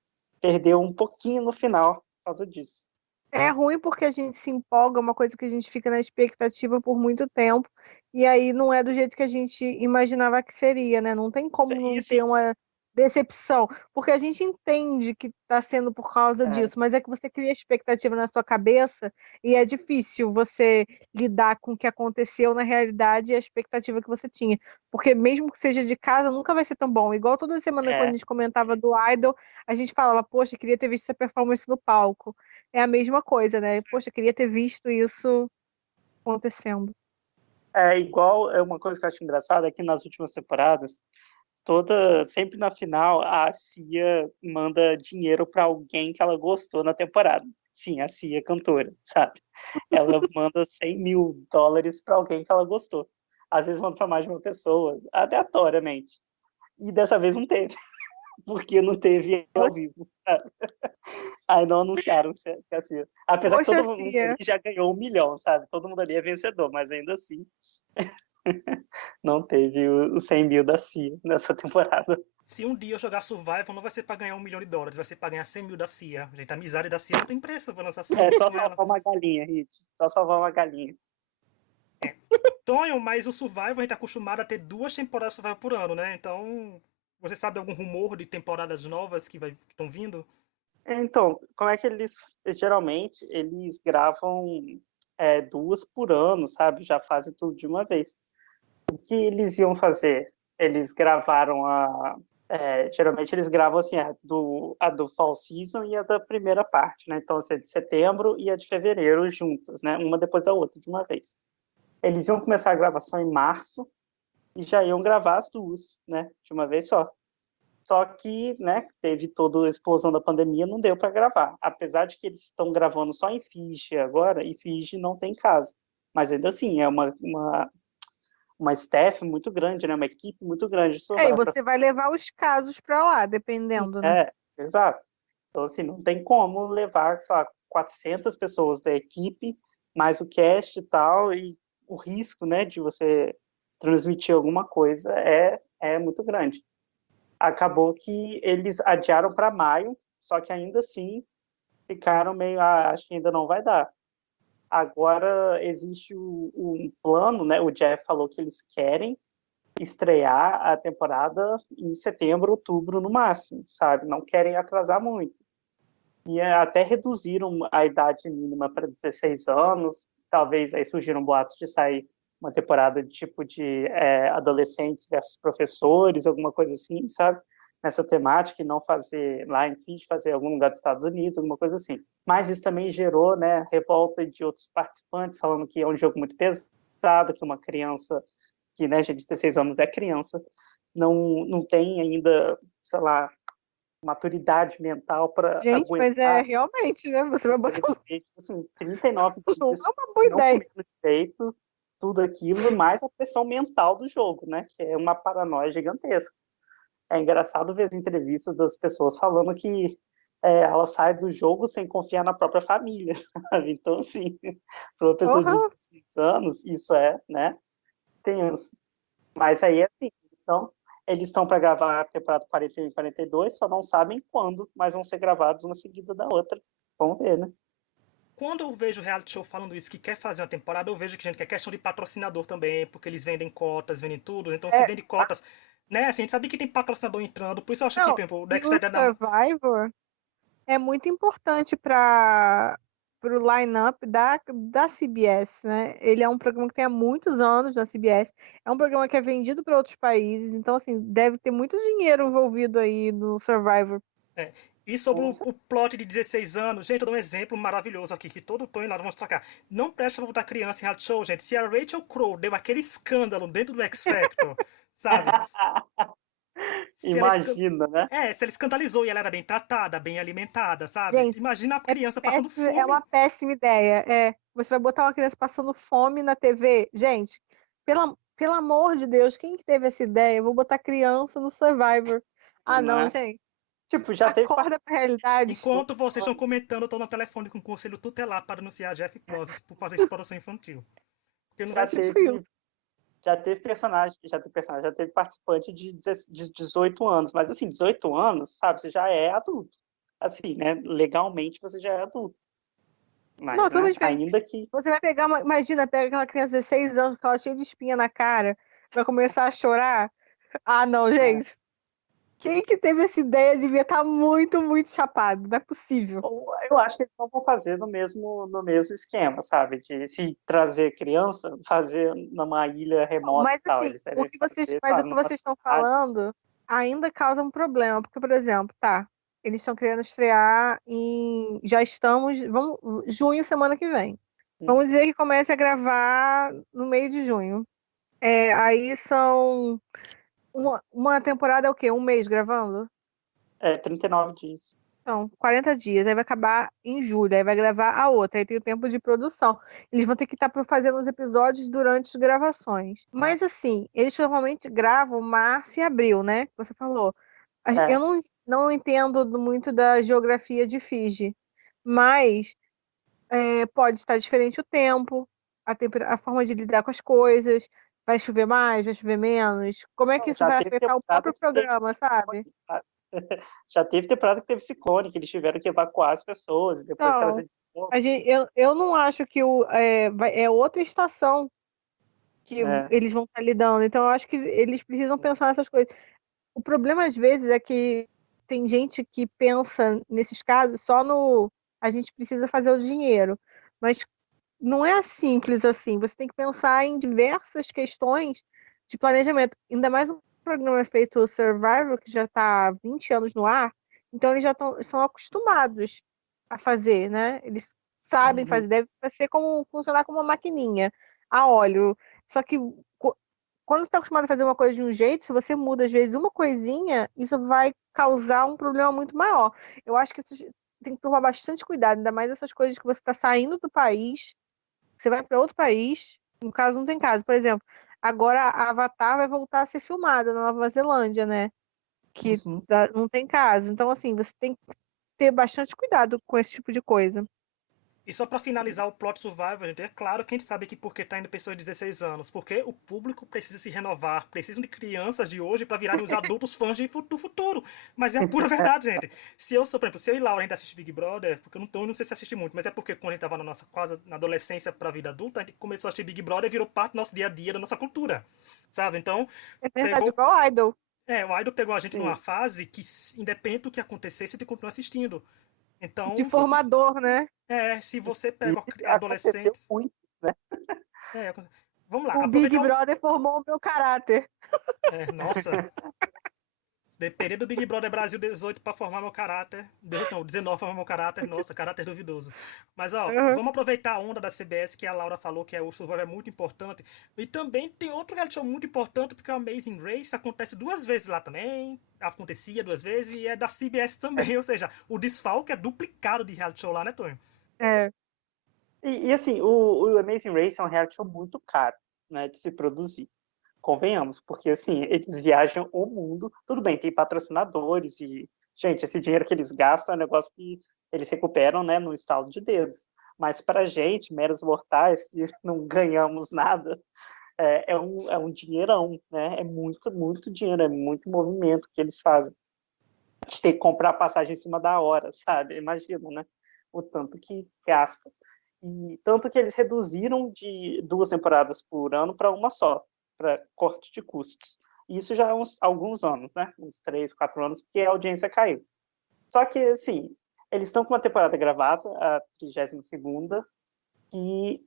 perdeu um pouquinho no final por causa disso. É ruim porque a gente se empolga, é uma coisa que a gente fica na expectativa por muito tempo, e aí não é do jeito que a gente imaginava que seria, né? Não tem como E não assim, ter uma decepção, porque a gente entende que está sendo por causa disso, mas é que você cria expectativa na sua cabeça e é difícil você lidar com o que aconteceu na realidade e a expectativa que você tinha. Porque mesmo que seja de casa, nunca vai ser tão bom. Igual toda semana quando a gente comentava do Idol, a gente falava, poxa, queria ter visto essa performance no palco. É a mesma coisa, né? Poxa, eu queria ter visto isso acontecendo. é igual, é uma coisa que eu acho engraçada é que nas últimas temporadas, sempre na final, a Cia manda dinheiro para alguém que ela gostou na temporada. Sim, a Cia é cantora, sabe? Ela manda $100.000 para alguém que ela gostou. Às vezes manda para mais de uma pessoa, aleatoriamente. E dessa vez não teve, porque não teve ao vivo. Sabe? Aí não anunciaram que a Cia. Apesar que Poxa, todo mundo Cia. ali já ganhou 1 milhão, sabe? Todo mundo ali é vencedor, mas ainda assim não teve os 100 mil da CIA nessa temporada. Se um dia eu jogar Survival, não vai ser pra ganhar $1 milhão, vai ser pra ganhar 100 mil da CIA. Gente, a amizade da CIA não tem preço pra lançar É Survival só com ela. salvar uma galinha, Hit. Só salvar uma galinha. Tonho, mas o Survival a gente tá acostumado a ter 2 temporadas de Survival por ano, né? Então, você sabe algum rumor de temporadas novas que estão vindo? Então, como é que geralmente, eles gravam 2 por ano, sabe? Já fazem tudo de uma vez. O que eles iam fazer? Eles gravaram geralmente eles gravam assim, a do Fall Season e a da primeira parte, né? Então, assim, a de setembro e a de fevereiro juntas, né? Uma depois da outra, de uma vez. Eles iam começar a gravação em março e já iam gravar as duas, né? De uma vez só. Só que, né, teve toda a explosão da pandemia, não deu para gravar. Apesar de que eles estão gravando só em Fiji agora, e Fiji não tem casa. Mas ainda assim, é uma staff muito grande, né? Uma equipe muito grande de É, e Survivor. você vai levar os casos para lá, dependendo, né? Exato. Então, assim, não tem como levar, sei lá, 400 pessoas da equipe, mais o cast e tal, e o risco, né, de você transmitir alguma coisa é muito grande. Acabou que eles adiaram para maio, só que ainda assim ficaram meio, acho que ainda não vai dar. Agora existe um plano, né? O Jeff falou que eles querem estrear a temporada em setembro, outubro no máximo, sabe? Não querem atrasar muito. E até reduziram a idade mínima para 16 anos. Talvez aí surgiram boatos de sair uma temporada de tipo de adolescentes versus professores, alguma coisa assim, sabe? Nessa temática e não fazer lá em Fiji, fazer em algum lugar dos Estados Unidos, alguma coisa assim. Mas isso também gerou, né, revolta de outros participantes, falando que é um jogo muito pesado, que uma criança, que, né, gente de 16 anos é criança, não tem ainda, sei lá, maturidade mental para Gente, mas é aguentar realmente, né? Você vai botar assim, 39 não é dias uma boa não ideia. comendo direito, tudo aquilo, mais a pressão mental do jogo, né? Que é uma paranoia gigantesca. É engraçado ver as entrevistas das pessoas falando que ela sai do jogo sem confiar na própria família, sabe? Então, assim, para uma pessoa de Uhum. 16 anos, isso né, tenso. Mas aí, assim, então, eles estão para gravar a temporada 41 e 42, só não sabem quando, mas vão ser gravados uma seguida da outra. Vamos ver, né? Quando eu vejo reality show falando isso, que quer fazer uma temporada, eu vejo que, gente, que é questão de patrocinador também, porque eles vendem cotas, vendem tudo. Então, se É, vende cotas, né? A gente sabe que tem patrocinador entrando, por isso eu acho que, Não, por exemplo, o e Dexter o dá. Survivor é muito importante para o line-up da CBS, né? Ele é um programa que tem há muitos anos na CBS, é um programa que é vendido para outros países, então, assim, deve ter muito dinheiro envolvido aí no Survivor. É. E sobre o plot de 16 anos, gente, eu dou um exemplo maravilhoso aqui, que todo Tonho lá vai mostrar cá. Não presta pra botar criança em reality show, gente. Se a Rachel Crow deu aquele escândalo dentro do X Factor, sabe? Se ela, Imagina, né? se ela escandalizou e ela era bem tratada, bem alimentada, sabe? Gente, Imagina a criança passando é fome. uma péssima ideia. É, você vai botar uma criança passando fome na TV? Gente, pelo amor de Deus, quem que teve essa ideia? Eu vou botar criança no Survivor. Ah, Não não, é? gente. Tipo, já teve Acorda pra realidade. Enquanto vocês estão participantes. comentando, eu tô no telefone com o conselho tutelar para denunciar Jeff Closet por fazer exploração infantil. Porque não vai Já ser. Tipo teve isso. já teve participante de 18 anos, mas assim, 18 anos, sabe, você já é adulto. Assim, né, legalmente você já é adulto. Não, Mas, tudo né, diferente. ainda que Você vai pegar imagina, pega aquela criança de 16 anos com ela cheia de espinha na cara, vai começar a chorar. Ah, não, é, gente. Quem que teve essa ideia devia estar muito, muito chapado. Não é possível. eu acho que eles não vão fazer no mesmo esquema, sabe? De se trazer criança, fazer numa ilha remota Mas e tal. assim, Eles devem fazer, o sabe, que numa vocês estão cidade. falando ainda causa um problema, porque, por exemplo, tá, eles estão querendo estrear já estamos, vamos, junho, semana que vem. Vamos dizer que comece a gravar no meio de junho. Aí são uma temporada é o quê? Um mês gravando? 39 dias. Não, 40 dias, aí vai acabar em julho, aí vai gravar a outra, aí tem o tempo de produção. Eles vão ter que estar fazendo os episódios durante as gravações. Mas assim, eles normalmente gravam março e abril, né? Que você falou. Eu É, não entendo muito da geografia de Fiji, mas pode estar diferente o tempo, a forma de lidar com as coisas. Vai chover mais, vai chover menos. Como é que isso já vai teve afetar o temporada próprio que teve programa, sabe? ciclone, sabe? Já teve temporada que teve ciclone, que eles tiveram que evacuar as pessoas e depois Então, trazer de novo. eu não acho que é outra estação que É. eles vão estar lidando. Então, eu acho que eles precisam pensar nessas coisas. O problema, às vezes, é que tem gente que pensa, nesses casos, só no a gente precisa fazer o dinheiro. Mas não é simples assim. Você tem que pensar em diversas questões de planejamento. Ainda mais um programa feito Survivor, que já está há 20 anos no ar. Então, eles já são acostumados a fazer, né? Eles sabem Uhum. fazer. Deve ser como funcionar como uma maquininha a óleo. Só que quando você está acostumado a fazer uma coisa de um jeito, se você muda às vezes uma coisinha, isso vai causar um problema muito maior. Eu acho que isso tem que tomar bastante cuidado, ainda mais essas coisas que você está saindo do país, você vai para outro país, no caso não tem caso. Por exemplo, agora a Avatar vai voltar a ser filmada na Nova Zelândia, né? Que Uhum. não tem caso. Então, assim, você tem que ter bastante cuidado com esse tipo de coisa. E só pra finalizar o plot Survivor, gente, é claro que a gente sabe que porque tá indo pessoas de 16 anos, porque o público precisa se renovar, precisam de crianças de hoje pra virarem os adultos fãs do futuro. Mas é a pura verdade, gente. Se eu sou, por exemplo, se eu e Laura a gente assiste Big Brother, porque eu não sei se assiste muito, mas é porque quando a gente tava na nossa quase na adolescência pra vida adulta, a gente começou a assistir Big Brother e virou parte do nosso dia a dia, da nossa cultura. Sabe? Então, É verdade, pegou. igual Idol. O Idol pegou a gente numa Sim. fase que, independente do que acontecesse, a gente continua assistindo. De Então, formador, né? se você pega E aconteceu adolescentes. muito. É, vamos lá, O Big aproveitar o. Brother formou o meu caráter. Nossa, depender do Big Brother Brasil 18 pra formar meu caráter. 18 não, 19 pra formar meu caráter. Nossa, caráter duvidoso. Mas, ó, Uhum. vamos aproveitar a onda da CBS que a Laura falou que o Survivor é muito importante. E também tem outro reality show muito importante, porque o Amazing Race acontece duas vezes lá também. Acontecia duas vezes e é da CBS também. Ou seja, o desfalque é duplicado de reality show lá, né, Tonho? É, Assim, o Amazing Race é um reality show muito caro, né, de se produzir. Convenhamos, porque assim, eles viajam o mundo. Tudo bem, tem patrocinadores e, gente, esse dinheiro que eles gastam é um negócio que eles recuperam, né, no estalo de dedos. Mas para gente, meros mortais, que não ganhamos nada, é um dinheirão, né? É muito, muito dinheiro, é muito movimento que eles fazem. A gente tem que comprar passagem em cima da hora, sabe? Imagina, né? O tanto que gasta. E tanto que eles reduziram de 2 temporadas por ano para uma só, para corte de custos. Isso já há alguns anos, né? Uns 3, 4 anos, porque a audiência caiu. Só que, assim, eles estão com uma temporada gravada, a 32ª, que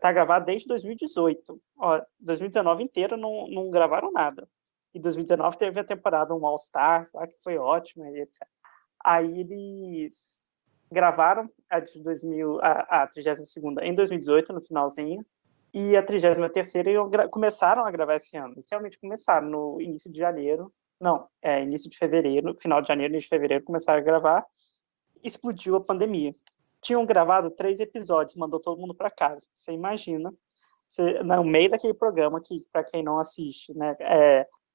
tá gravada desde 2018. Ó, 2019 inteiro não gravaram nada. E 2019 teve a temporada um All Stars, lá, que foi ótima, e etc. Aí eles gravaram a de 2000, a 32ª em 2018, no finalzinho, e a 33ª começaram a gravar esse ano. Eles realmente começaram no início de janeiro, não, início de fevereiro, final de janeiro, início de fevereiro, começaram a gravar, explodiu a pandemia. Tinham gravado 3 episódios, mandou todo mundo para casa. Você imagina, no meio daquele programa que, para quem não assiste, né,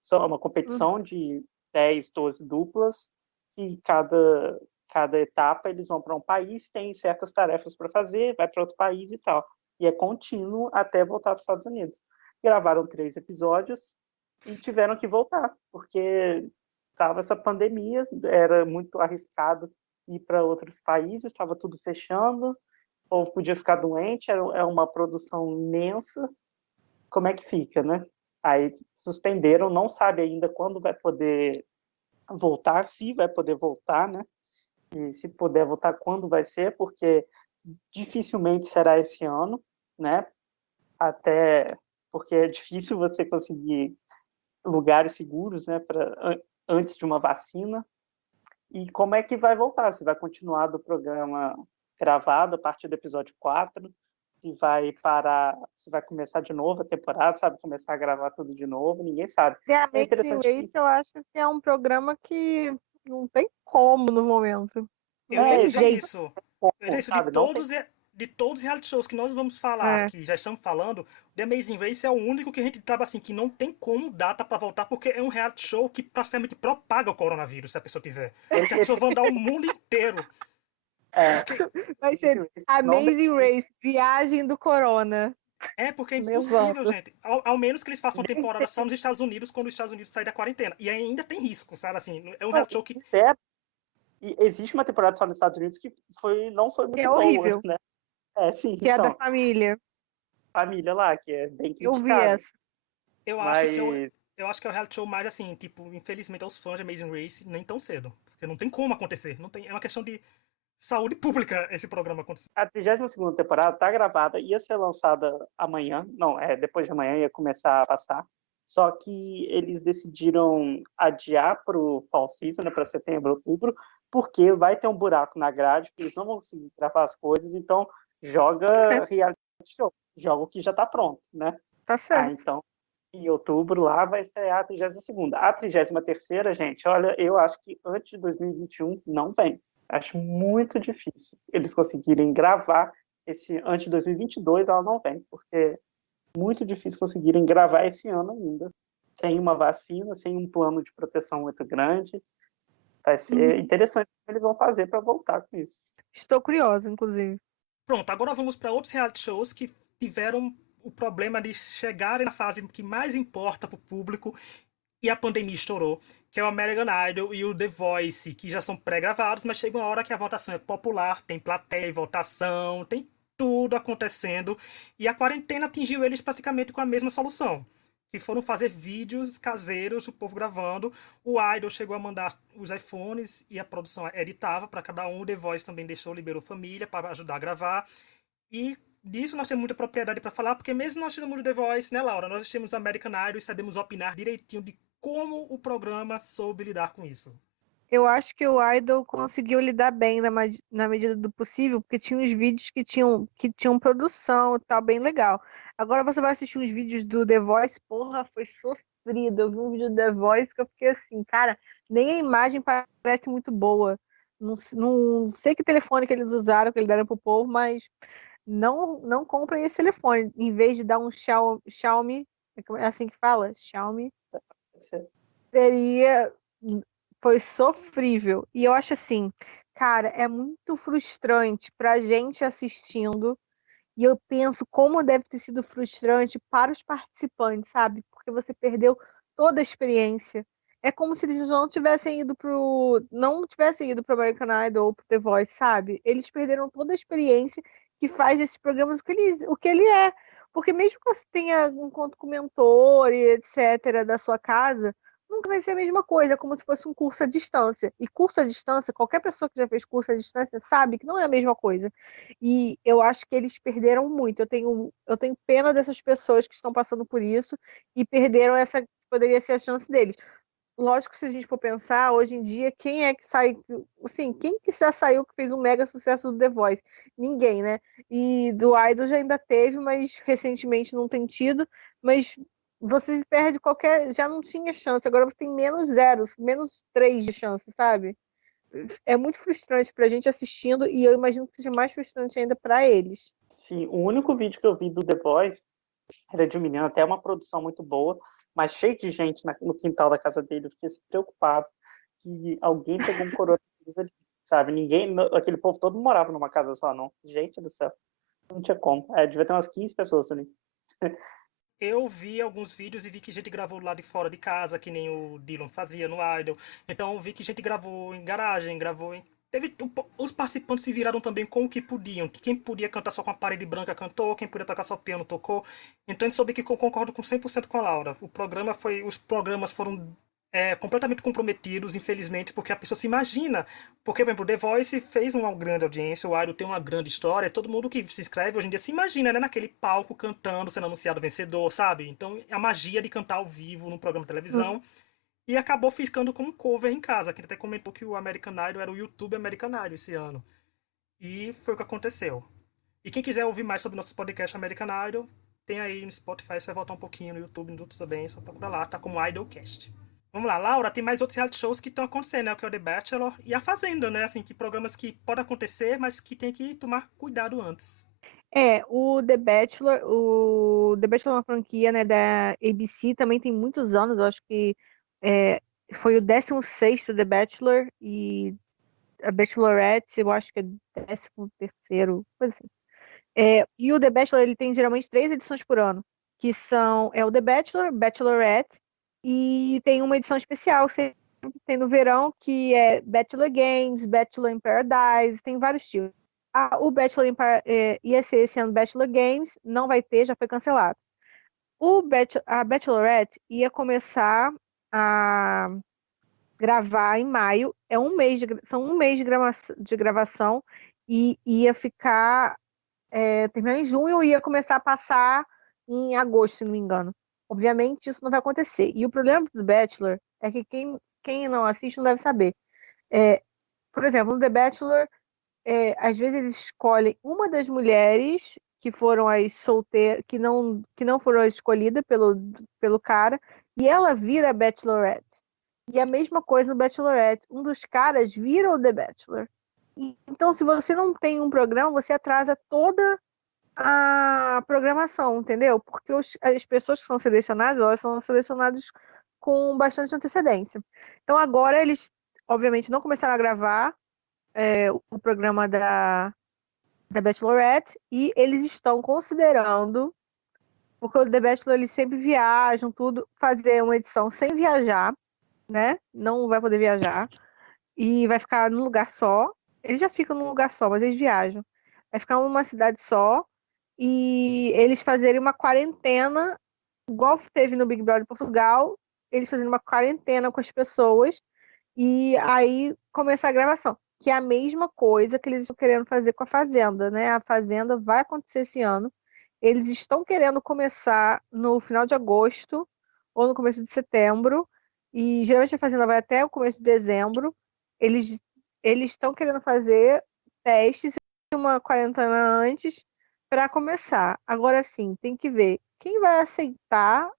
são uma uhum. competição de 10, 12 duplas, que cada etapa eles vão para um país, tem certas tarefas para fazer, vai para outro país e tal. E é contínuo até voltar para os Estados Unidos. gravaram 3 episódios e tiveram que voltar, porque estava essa pandemia, era muito arriscado ir para outros países, estava tudo fechando, ou podia ficar doente, é uma produção imensa, como é que fica, né? Aí suspenderam, não sabe ainda quando vai poder voltar, se vai poder voltar, né? E se puder voltar, quando vai ser, porque dificilmente será esse ano, né? Até porque é difícil você conseguir lugares seguros, né, antes de uma vacina. E como é que vai voltar? Se vai continuar do programa gravado a partir do episódio 4, se vai parar, se vai começar de novo a temporada, sabe? Começar a gravar tudo de novo, ninguém sabe. The É Amazing interessante que Race, eu acho que é um programa que não tem como no momento. Eu Não ia tem dizer jeito. isso. Eu ia dizer isso sabe? Não tem. de todos os reality shows que nós vamos falar, É. que já estamos falando, The Amazing Race é o único que a gente tava assim, que não tem como data pra voltar, porque é um reality show que praticamente propaga o coronavírus, se a pessoa tiver. Porque a pessoa vai andar o mundo inteiro. É, Porque, Vai ser não Amazing Race, Viagem do Corona. porque é impossível, Levando. gente. Ao menos que eles façam nem temporada só nos Estados Unidos, quando os Estados Unidos saem da quarentena. E ainda tem risco, sabe assim? É um não, reality show que sério. E existe uma temporada só nos Estados Unidos que não foi Que é muito boa, horrível. né? Sim, Que é a da então, família. família lá, que é bem Eu vi criticada. essa. eu acho que Mas eu acho que é o reality show mais assim, tipo, infelizmente aos fãs de Amazing Race, nem tão cedo. Porque não tem como acontecer. Não tem, é uma questão de saúde pública esse programa acontecer. a 32ª temporada tá gravada, ia ser lançada amanhã, não, depois de amanhã ia começar a passar. Só que eles decidiram adiar pro fall season, né, para setembro, outubro, porque vai ter um buraco na grade, que eles não vão conseguir gravar as coisas, então joga reality show, joga o que já tá pronto, né? Tá certo. Então, em outubro lá vai estrear a 32ª. A 33ª, gente, olha, eu acho que antes de 2021 não vem. Acho muito difícil eles conseguirem gravar esse antes de 2022, ela não vem, porque é muito difícil conseguirem gravar esse ano ainda, sem uma vacina, sem um plano de proteção muito grande. Vai ser interessante o que eles vão fazer para voltar com isso. Estou curiosa, inclusive. Pronto, agora vamos para outros reality shows que tiveram o problema de chegarem na fase que mais importa para o público e a pandemia estourou, que é o American Idol e o The Voice, que já são pré-gravados, mas chega uma hora que a votação é popular, tem plateia, votação, tem tudo acontecendo, e a quarentena atingiu eles praticamente com a mesma solução, que foram fazer vídeos caseiros, o povo gravando. O Idol chegou a mandar os iPhones e a produção editava para cada um. O The Voice também liberou família para ajudar a gravar. E disso nós temos muita propriedade para falar, porque mesmo nós temos o The Voice, né, Laura? Nós temos o American Idol e sabemos opinar direitinho de como o programa soube lidar com isso. Eu acho que o Idol conseguiu lidar bem na medida do possível, porque tinha uns vídeos que tinham produção e tal, bem legal. Agora você vai assistir uns vídeos do The Voice, porra, foi sofrido. Eu vi um vídeo do The Voice que eu fiquei assim, cara, nem a imagem parece muito boa. Não sei que telefone que eles usaram, que eles deram pro povo, mas não comprem esse telefone. Em vez de dar um Xiaomi, é assim que fala? Xiaomi, seria foi sofrível. E eu acho assim, cara, é muito frustrante pra gente assistindo. E eu penso como deve ter sido frustrante para os participantes, sabe? Porque você perdeu toda a experiência. É como se eles não tivessem ido pro American Idol ou pro The Voice, sabe? Eles perderam toda a experiência que faz desses programas o que ele é. Porque mesmo que você tenha um encontro com mentor e etc. da sua casa, nunca vai ser a mesma coisa, é como se fosse um curso à distância. E curso à distância, qualquer pessoa que já fez curso à distância sabe que não é a mesma coisa. E eu acho que eles perderam muito. Eu tenho pena dessas pessoas que estão passando por isso e perderam essa que poderia ser a chance deles. Lógico que se a gente for pensar, hoje em dia, quem é que sai, assim, quem que já saiu que fez um mega sucesso do The Voice? Ninguém, né? E do Idol já ainda teve, mas recentemente não tem tido, mas você perde já não tinha chance, agora você tem menos zero, menos três de chance, sabe? É muito frustrante pra gente assistindo e eu imagino que seja mais frustrante ainda pra eles. Sim, o único vídeo que eu vi do The Voice era de um menino, até uma produção muito boa, mas cheio de gente no quintal da casa dele. Eu fiquei assim, preocupado que alguém pegou um coronavírus ali, sabe? Aquele povo todo morava numa casa só, não. Gente do céu, não tinha como. Devia ter umas 15 pessoas ali. Eu vi alguns vídeos e vi que gente gravou lá de fora de casa, que nem o Dylan fazia no Idol. Então eu vi que gente gravou em garagem, gravou em. Os participantes se viraram também com o que podiam. Quem podia cantar só com a parede branca cantou, quem podia tocar só piano tocou. Então eu soube que eu concordo com 100% com a Laura. Os programas foram completamente comprometidos, infelizmente, porque a pessoa se imagina. Porque, por exemplo, The Voice fez uma grande audiência, o Idol tem uma grande história, todo mundo que se inscreve hoje em dia se imagina, né, naquele palco cantando, sendo anunciado vencedor, sabe? Então, a magia de cantar ao vivo num programa de Hum. televisão. E acabou ficando como cover em casa, que ele até comentou que o American Idol era o YouTube American Idol esse ano. E foi o que aconteceu. E quem quiser ouvir mais sobre nosso podcast American Idol, tem aí no Spotify, você vai voltar um pouquinho no YouTube, no outros também, só procura lá, tá como Idolcast. Vamos lá, Laura, tem mais outros reality shows que estão acontecendo, né? Que é o The Bachelor e a Fazenda, né? Assim, que programas que podem acontecer, mas que tem que tomar cuidado antes. O The Bachelor é uma franquia, né, da ABC, também tem muitos anos, eu acho que é, foi o 16º The Bachelor, e a Bachelorette, eu acho que é 13º, coisa assim. E o The Bachelor, ele tem geralmente 3 edições por ano, que são o The Bachelor, Bachelorette, e tem uma edição especial que sempre tem no verão, que é Bachelor Games, Bachelor in Paradise, tem vários tipos. O ia ser esse ano Bachelor Games, não vai ter, já foi cancelado. A Bachelorette ia começar a gravar em maio, são um mês de gravação, e ia ficar terminar em junho e ia começar a passar em agosto, se não me engano. Obviamente, isso não vai acontecer. E o problema do Bachelor é que quem não assiste não deve saber. É, por exemplo, no The Bachelor, às vezes eles escolhem uma das mulheres que foram as solteiras, que não foram as escolhidas pelo cara, e ela vira a Bachelorette. E a mesma coisa no Bachelorette. Um dos caras vira o The Bachelor. Então, se você não tem um programa, você atrasa toda a programação, entendeu? Porque as pessoas que são selecionadas, elas são selecionadas com bastante antecedência. Então agora eles, obviamente, não começaram a gravar o programa da Bachelorette, e eles estão considerando, porque o The Bachelor eles sempre viajam, tudo, fazer uma edição sem viajar, né? Não vai poder viajar e vai ficar num lugar só. Eles já ficam num lugar só, mas eles viajam. Vai ficar numa cidade só e eles fazerem uma quarentena, igual teve no Big Brother Portugal, eles fazendo uma quarentena com as pessoas e aí começar a gravação. Que é a mesma coisa que eles estão querendo fazer com a Fazenda, né? A Fazenda vai acontecer esse ano. Eles estão querendo começar no final de agosto ou no começo de setembro. E geralmente a Fazenda vai até o começo de dezembro. Eles eles estão querendo fazer testes uma quarentena antes para começar. Agora sim, tem que ver quem vai aceitar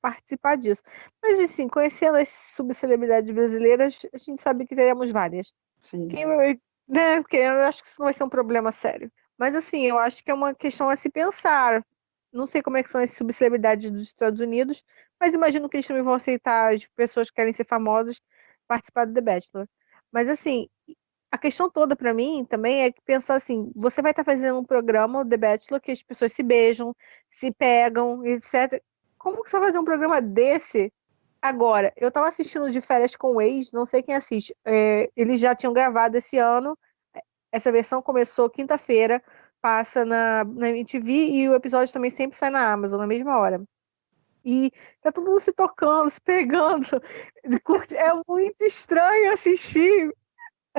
participar disso. Mas assim, conhecendo as subcelebridades brasileiras, a gente sabe que teremos várias. Sim. Quem vai, né? Porque eu acho que isso não vai ser um problema sério. Mas assim, eu acho que é uma questão a se pensar. Não sei como é que são as subcelebridades dos Estados Unidos, mas imagino que eles também vão aceitar as pessoas que querem ser famosas participar do The Bachelor. Mas assim, a questão toda para mim também é que pensar assim, você vai estar fazendo um programa, o The Bachelor, que as pessoas se beijam, se pegam, etc. Como que você vai fazer um programa desse agora? Eu estava assistindo De Férias com o Ex, não sei quem assiste. Eles já tinham gravado esse ano. Essa versão começou quinta-feira, passa na MTV, e o episódio também sempre sai na Amazon, na mesma hora. E tá todo mundo se tocando, se pegando. É muito estranho assistir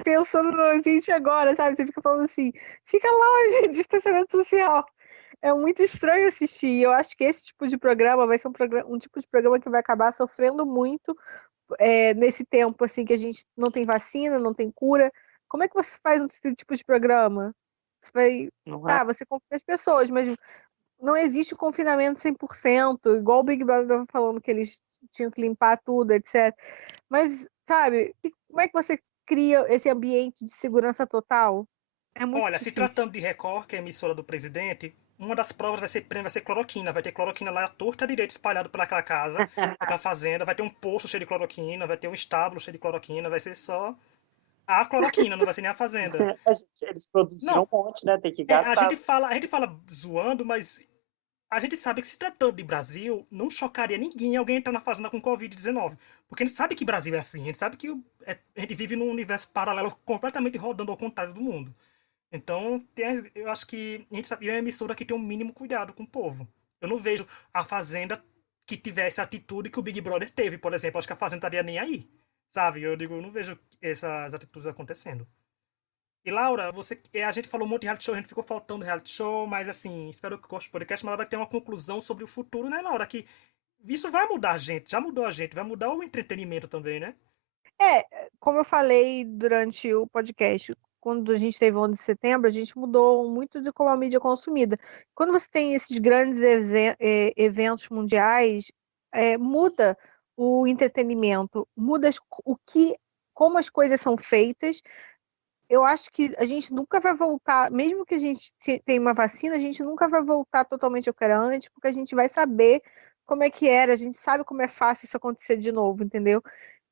pensando na gente agora, sabe? Você fica falando assim, fica longe de distanciamento social. É muito estranho assistir. E eu acho que esse tipo de programa vai ser um tipo de programa que vai acabar sofrendo muito nesse tempo assim que a gente não tem vacina, não tem cura. Como é que você faz um tipo de programa? Você vai, Não é? tá, você confia as pessoas, mas não existe o confinamento 100%, igual o Big Brother estava falando que eles tinham que limpar tudo, etc. Mas, sabe, como é que você cria esse ambiente de segurança total? É muito Olha, se difícil. tratando de Record, que é a emissora do presidente, uma das provas vai ser cloroquina. Vai ter cloroquina lá à torta e à direita espalhado pelaquela casa, naquela fazenda. Vai ter um poço cheio de cloroquina, vai ter um estábulo cheio de cloroquina. Vai ser só a cloroquina, não vai ser nem a fazenda. Eles produziram Não, um monte, né? Tem que a gastar. gente fala zoando, mas a gente sabe que se tratando de Brasil, não chocaria ninguém alguém entrar na fazenda com Covid-19. Porque a gente sabe que Brasil é assim, a gente sabe que a gente vive num universo paralelo completamente rodando ao contrário do mundo. Então, eu acho que a gente sabe, e a emissora que tem um mínimo cuidado com o povo. Eu não vejo a Fazenda que tivesse a atitude que o Big Brother teve, por exemplo. Acho que a Fazenda estaria nem aí, sabe? Eu digo, eu não vejo essas atitudes acontecendo. E Laura, a gente falou um monte de reality show, a gente ficou faltando reality show, mas assim, espero que goste do podcast, mas Laura tem uma conclusão sobre o futuro, né, Laura? Que isso vai mudar a gente, já mudou a gente, vai mudar o entretenimento também, né? Como eu falei durante o podcast, quando a gente teve o 11 de setembro, a gente mudou muito de como a mídia é consumida. Quando você tem esses grandes eventos mundiais, muda o entretenimento, muda como as coisas são feitas. Eu acho que a gente nunca vai voltar, mesmo que a gente tenha uma vacina, a gente nunca vai voltar totalmente ao que era antes, porque a gente vai saber como é que era, a gente sabe como é fácil isso acontecer de novo, entendeu?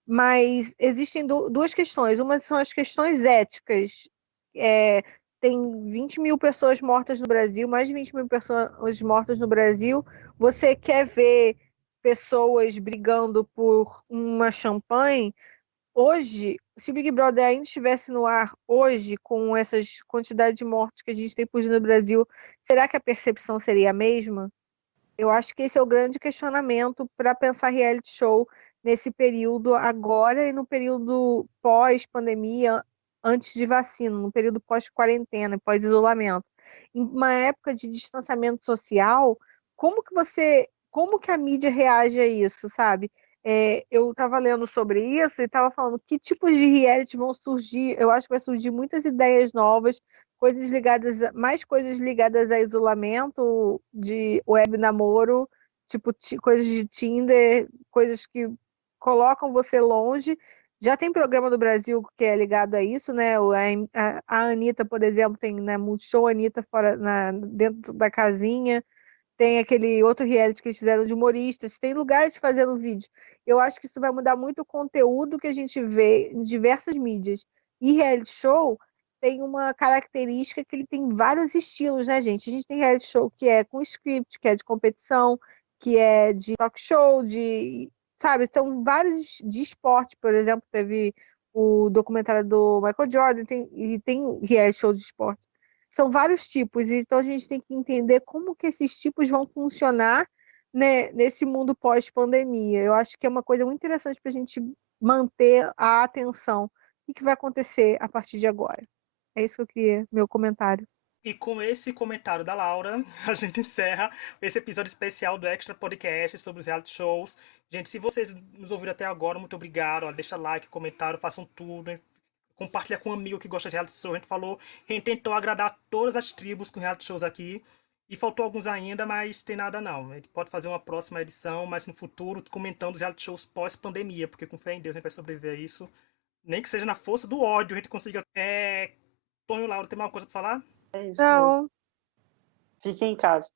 Mas existem duas questões. Uma são as questões éticas. É, tem 20 mil pessoas mortas no Brasil, mais de 20 mil pessoas mortas no Brasil. Você quer ver pessoas brigando por uma champanhe? Hoje, se o Big Brother ainda estivesse no ar hoje, com essas quantidades de mortes que a gente tem por dia no Brasil, será que a percepção seria a mesma? Eu acho que esse é o grande questionamento para pensar reality show nesse período agora e no período pós-pandemia, antes de vacina, no período pós-quarentena, pós-isolamento. Em uma época de distanciamento social, como que a mídia reage a isso, sabe? Eu estava lendo sobre isso e estava falando que tipos de reality vão surgir. Eu acho que vai surgir muitas ideias novas, mais coisas ligadas a isolamento, de web namoro, tipo coisas de Tinder, coisas que colocam você longe. Já tem programa do Brasil que é ligado a isso, né? A Anitta, por exemplo, tem, né, Multishow Anitta fora, dentro da casinha. Tem aquele outro reality que eles fizeram de humoristas, tem lugares fazendo vídeo. Eu acho que isso vai mudar muito o conteúdo que a gente vê em diversas mídias. E reality show tem uma característica que ele tem vários estilos, né, gente? A gente tem reality show que é com script, que é de competição, que é de talk show, sabe? São vários de esporte, por exemplo, teve o documentário do Michael Jordan, e tem reality show de esporte. São vários tipos, então a gente tem que entender como que esses tipos vão funcionar, né, nesse mundo pós-pandemia. Eu acho que é uma coisa muito interessante para a gente manter a atenção. O que vai acontecer a partir de agora? É isso que eu queria, meu comentário. E com esse comentário da Laura, a gente encerra esse episódio especial do Extra Podcast sobre os reality shows. Gente, se vocês nos ouviram até agora, muito obrigado. Ó, deixa like, comentário, façam tudo. Hein? Compartilha com um amigo que gosta de reality show. A gente tentou agradar todas as tribos com reality shows aqui. E faltou alguns ainda, mas tem nada não. A gente pode fazer uma próxima edição, mas no futuro, comentando os reality shows pós-pandemia, porque com fé em Deus a gente vai sobreviver a isso. Nem que seja na força do ódio, a gente consiga. Tonho, Laura, tem alguma coisa pra falar? É isso mesmo. Não, Fiquem em casa.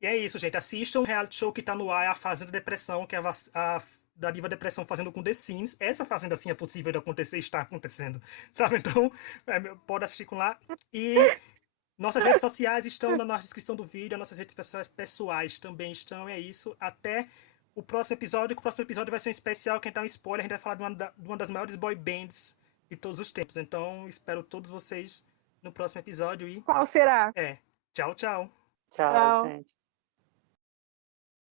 E é isso, gente. Assistam o reality show que tá no ar, é a Fazenda Depressão, que é da Diva Depressão fazendo com The Sims. Essa Fazenda assim é possível de acontecer e está acontecendo. Sabe? Então, pode assistir com lá. E nossas redes sociais estão na descrição do vídeo, nossas redes pessoais também estão. É isso. Até o próximo episódio, que o próximo episódio vai ser um especial, quem tá um spoiler, a gente vai falar de uma das maiores boy bands de todos os tempos. Então, espero todos vocês no próximo episódio e qual será? tchau, tchau. Tchau, Tchau. gente.